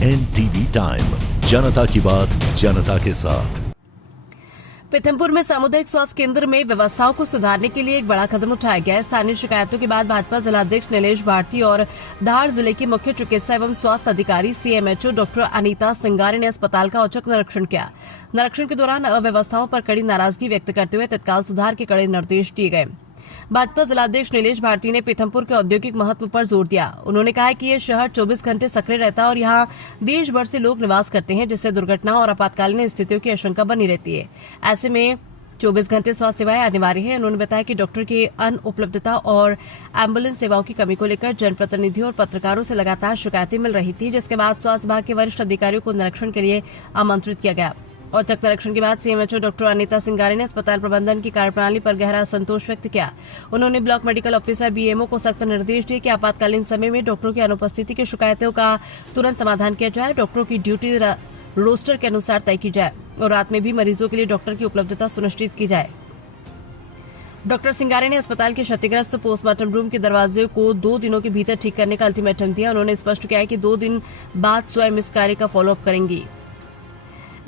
NTV time, जनता की बात जनता के साथ। पीथमपुर में सामुदायिक स्वास्थ्य केंद्र में व्यवस्थाओं को सुधारने के लिए एक बड़ा कदम उठाया गया है। स्थानीय शिकायतों के बाद भाजपा जिलाध्यक्ष नीलेश भारती और धार जिले के मुख्य चिकित्सा एवं स्वास्थ्य अधिकारी CMHO डॉक्टर अनीता सिंगारे ने अस्पताल का औचक निरीक्षण किया। निरीक्षण के दौरान अव्यवस्थाओं पर कड़ी नाराजगी व्यक्त करते हुए तत्काल सुधार के कड़े निर्देश दिए गए। भाजपा जिलाध्यक्ष नीलेश भारती ने पीथमपुर के औद्योगिक महत्व पर जोर दिया। उन्होंने कहा कि ये शहर 24 घंटे सक्रिय रहता है और यहाँ देश भर से लोग निवास करते हैं, जिससे दुर्घटनाओं और आपातकालीन स्थितियों की आशंका बनी रहती है। ऐसे में 24 घंटे स्वास्थ्य सेवाएं अनिवार्य है। उन्होंने बताया कि डॉक्टर की अनुपलब्धता और एम्बुलेंस सेवाओं की कमी को लेकर जनप्रतिनिधियों और पत्रकारों से लगातार शिकायतें मिल रही थी, जिसके बाद स्वास्थ्य विभाग के वरिष्ठ अधिकारियों को निरीक्षण के लिए आमंत्रित किया गया। औचक निरीक्षण के बाद CMHO डॉक्टर अनीता सिंगारे ने अस्पताल प्रबंधन की कार्यप्रणाली पर गहरा संतोष व्यक्त किया। उन्होंने ब्लॉक मेडिकल ऑफिसर BMO को सख्त निर्देश दिए कि आपातकालीन समय में डॉक्टरों की अनुपस्थिति की शिकायतों का तुरंत समाधान किया जाए। डॉक्टरों की ड्यूटी रोस्टर के अनुसार तय की जाए और रात में भी मरीजों के लिए डॉक्टर की उपलब्धता सुनिश्चित की जाए। डॉक्टर सिंगारे ने अस्पताल के क्षतिग्रस्त पोस्टमार्टम रूम के दरवाजे को 2 दिनों के भीतर ठीक करने का अल्टीमेटम दिया। उन्होंने स्पष्ट किया कि 2 दिन बाद स्वयं इस कार्य का फॉलोअप करेंगी।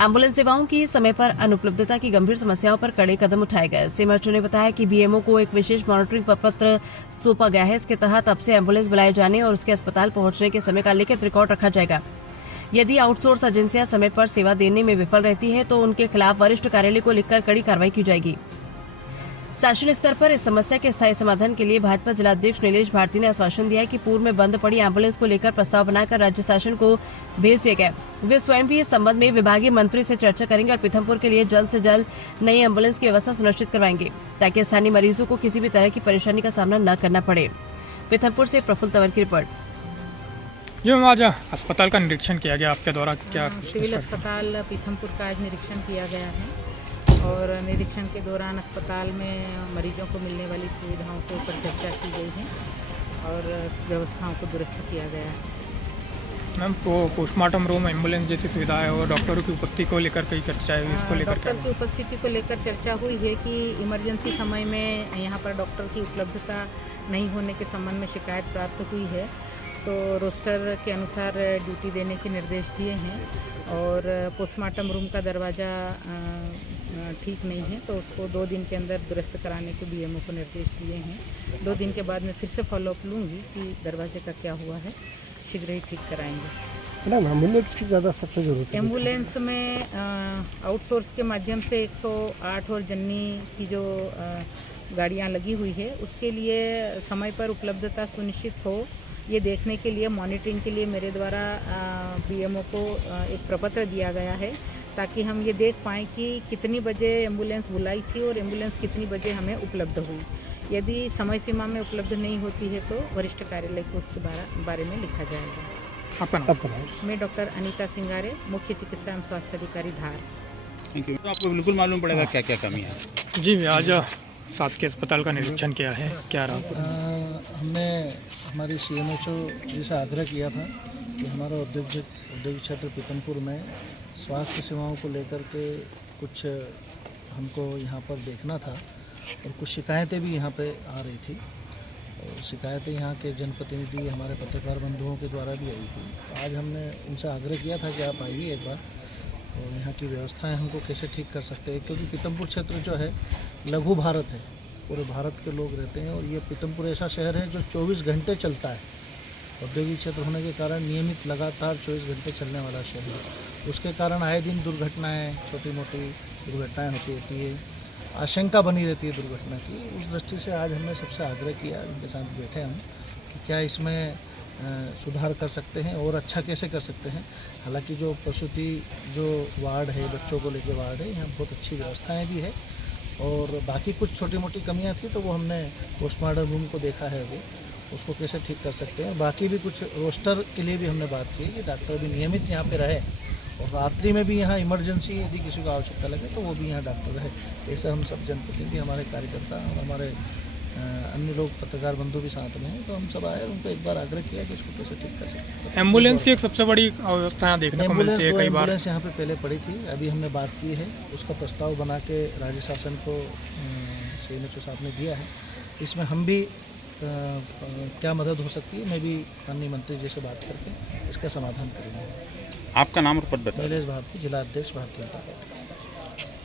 एम्बुलेंस सेवाओं की समय पर अनुपलब्धता की गंभीर समस्याओं पर कड़े कदम उठाए गए। CMHO ने बताया कि BMO को एक विशेष मॉनिटरिंग प्रपत्र सौंपा गया है। इसके तहत अब से एम्बुलेंस बुलाए जाने और उसके अस्पताल पहुंचने के समय का लिखित रिकॉर्ड रखा जाएगा। यदि आउटसोर्स एजेंसियां समय पर सेवा देने में विफल रहती है तो उनके खिलाफ वरिष्ठ कार्यालय को लिखकर कड़ी कार्रवाई की जाएगी। शासन स्तर पर इस समस्या के स्थायी समाधान के लिए भाजपा जिलाध्यक्ष नीलेश भारती ने आश्वासन दिया कि पूर्व में बंद पड़ी एम्बुलेंस को लेकर प्रस्ताव बनाकर राज्य शासन को भेज दिया गया। वे स्वयं भी इस संबंध में विभागीय मंत्री से चर्चा करेंगे और पीथमपुर के लिए जल्द से जल्द नई एम्बुलेंस की व्यवस्था सुनिश्चित करवाएंगे, ताकि स्थानीय मरीजों को किसी भी तरह की परेशानी का सामना न करना पड़े। पीथमपुर से प्रफुल्ल तंवर की रिपोर्ट। जी मैम, आज अस्पताल का निरीक्षण किया गया आपके द्वारा, क्या सिविल अस्पताल पीथमपुर का आज निरीक्षण किया गया है और निरीक्षण के दौरान अस्पताल में मरीजों को मिलने वाली सुविधाओं के ऊपर चर्चा की गई है और व्यवस्थाओं को दुरुस्त किया गया है। मैम, पोस्टमार्टम रूम, एम्बुलेंस जैसी सुविधाएं और डॉक्टरों की उपस्थिति को लेकर कई चर्चा है, इसको लेकर क्या? डॉक्टर की उपस्थिति को लेकर चर्चा हुई है कि इमरजेंसी समय में यहाँ पर डॉक्टर की उपलब्धता नहीं होने के संबंध में शिकायत प्राप्त हुई है, तो रोस्टर के अनुसार ड्यूटी देने के निर्देश दिए हैं और पोस्टमार्टम रूम का दरवाज़ा ठीक नहीं है तो उसको 2 दिन के अंदर दुरुस्त कराने के BMO को निर्देश दिए हैं। 2 दिन के बाद मैं फिर से फॉलोअप लूँगी कि दरवाजे का क्या हुआ है, शीघ्र ही ठीक कराएंगे। मैडम, एम्बुलेंस की ज़्यादा सख्त जरूरत है। एम्बुलेंस में आउटसोर्स के माध्यम से 108 और जन्नी की जो गाड़ियाँ लगी हुई है उसके लिए समय पर उपलब्धता सुनिश्चित हो, ये देखने के लिए मॉनिटरिंग के लिए मेरे द्वारा BMO को एक प्रपत्र दिया गया है, ताकि हम ये देख पाएँ कि कितनी बजे एम्बुलेंस बुलाई थी और एम्बुलेंस कितनी बजे हमें उपलब्ध हुई। यदि समय सीमा में उपलब्ध नहीं होती है तो वरिष्ठ कार्यालय को उसके बारे में लिखा जाएगा। आपका नाम? मैं डॉक्टर अनीता सिंगारे, मुख्य चिकित्सा एवं स्वास्थ्य अधिकारी धार। Thank you. तो आपको बिल्कुल मालूम पड़ेगा क्या क्या कमी है। जी, आज शासकीय अस्पताल का निरीक्षण किया है, क्या रहा? हमने हमारी CMHO जी से आग्रह किया था कि हमारा औद्योगिक क्षेत्र पीथमपुर में स्वास्थ्य सेवाओं को लेकर के कुछ हमको यहाँ पर देखना था और कुछ शिकायतें भी यहाँ पे आ रही थी और शिकायतें यहाँ के जनप्रतिनिधि, हमारे पत्रकार बंधुओं के द्वारा भी आई थी। तो आज हमने उनसे आग्रह किया था कि आप आइए एक बार और यहाँ की व्यवस्थाएं हमको कैसे ठीक कर सकते हैं, क्योंकि पीथमपुर क्षेत्र जो है लघु भारत है, पूरे भारत के लोग रहते हैं और ये पीथमपुर ऐसा शहर है जो 24 घंटे चलता है। औद्योगिक क्षेत्र होने के कारण नियमित लगातार 24 घंटे चलने वाला शहर है। उसके कारण आए दिन दुर्घटनाएं, छोटी मोटी दुर्घटनाएं होती रहती है, आशंका बनी रहती है दुर्घटना की। उस दृष्टि से आज हमने सबसे आग्रह किया, उनके साथ बैठे हम कि क्या इसमें सुधार कर सकते हैं और अच्छा कैसे कर सकते हैं। हालांकि जो प्रसूति जो वार्ड है, बच्चों को लेकर वार्ड है, यहाँ बहुत अच्छी व्यवस्थाएँ भी है और बाकी कुछ छोटी मोटी कमियाँ थी तो वो हमने पोस्टमार्टम रूम को देखा है, वो उसको कैसे ठीक कर सकते हैं। बाकी भी कुछ रोस्टर के लिए भी हमने बात की कि डॉक्टर भी नियमित यहाँ पे रहे और रात्रि में भी यहाँ इमरजेंसी यदि किसी को आवश्यकता लगे तो वो भी यहाँ डॉक्टर रहे। ऐसे हम सब जनप्रतिनिधि, हमारे कार्यकर्ता और हमारे अन्य लोग, पत्रकार बंधु भी साथ में हैं, तो हम सब आए, उनको एक बार आग्रह किया कि इसको कैसे ठीक कर सकते हैं। एम्बुलेंस की एक सबसे बड़ी अव्यवस्था देखने को मिलती है कई बार। एम्बुलेंस यहाँ पे पहले पड़ी थी, अभी हमने बात की है, उसका प्रस्ताव बना के राज्य शासन को CMHO साहब ने दिया है। इसमें हम भी क्या मदद हो सकती है, मैं भी माननीय मंत्री जी से बात करके इसका समाधान करेंगे। आपका नाम और पद बताइए। नीलेश भारती, जिला अध्यक्ष भारतीय जनता पार्टी।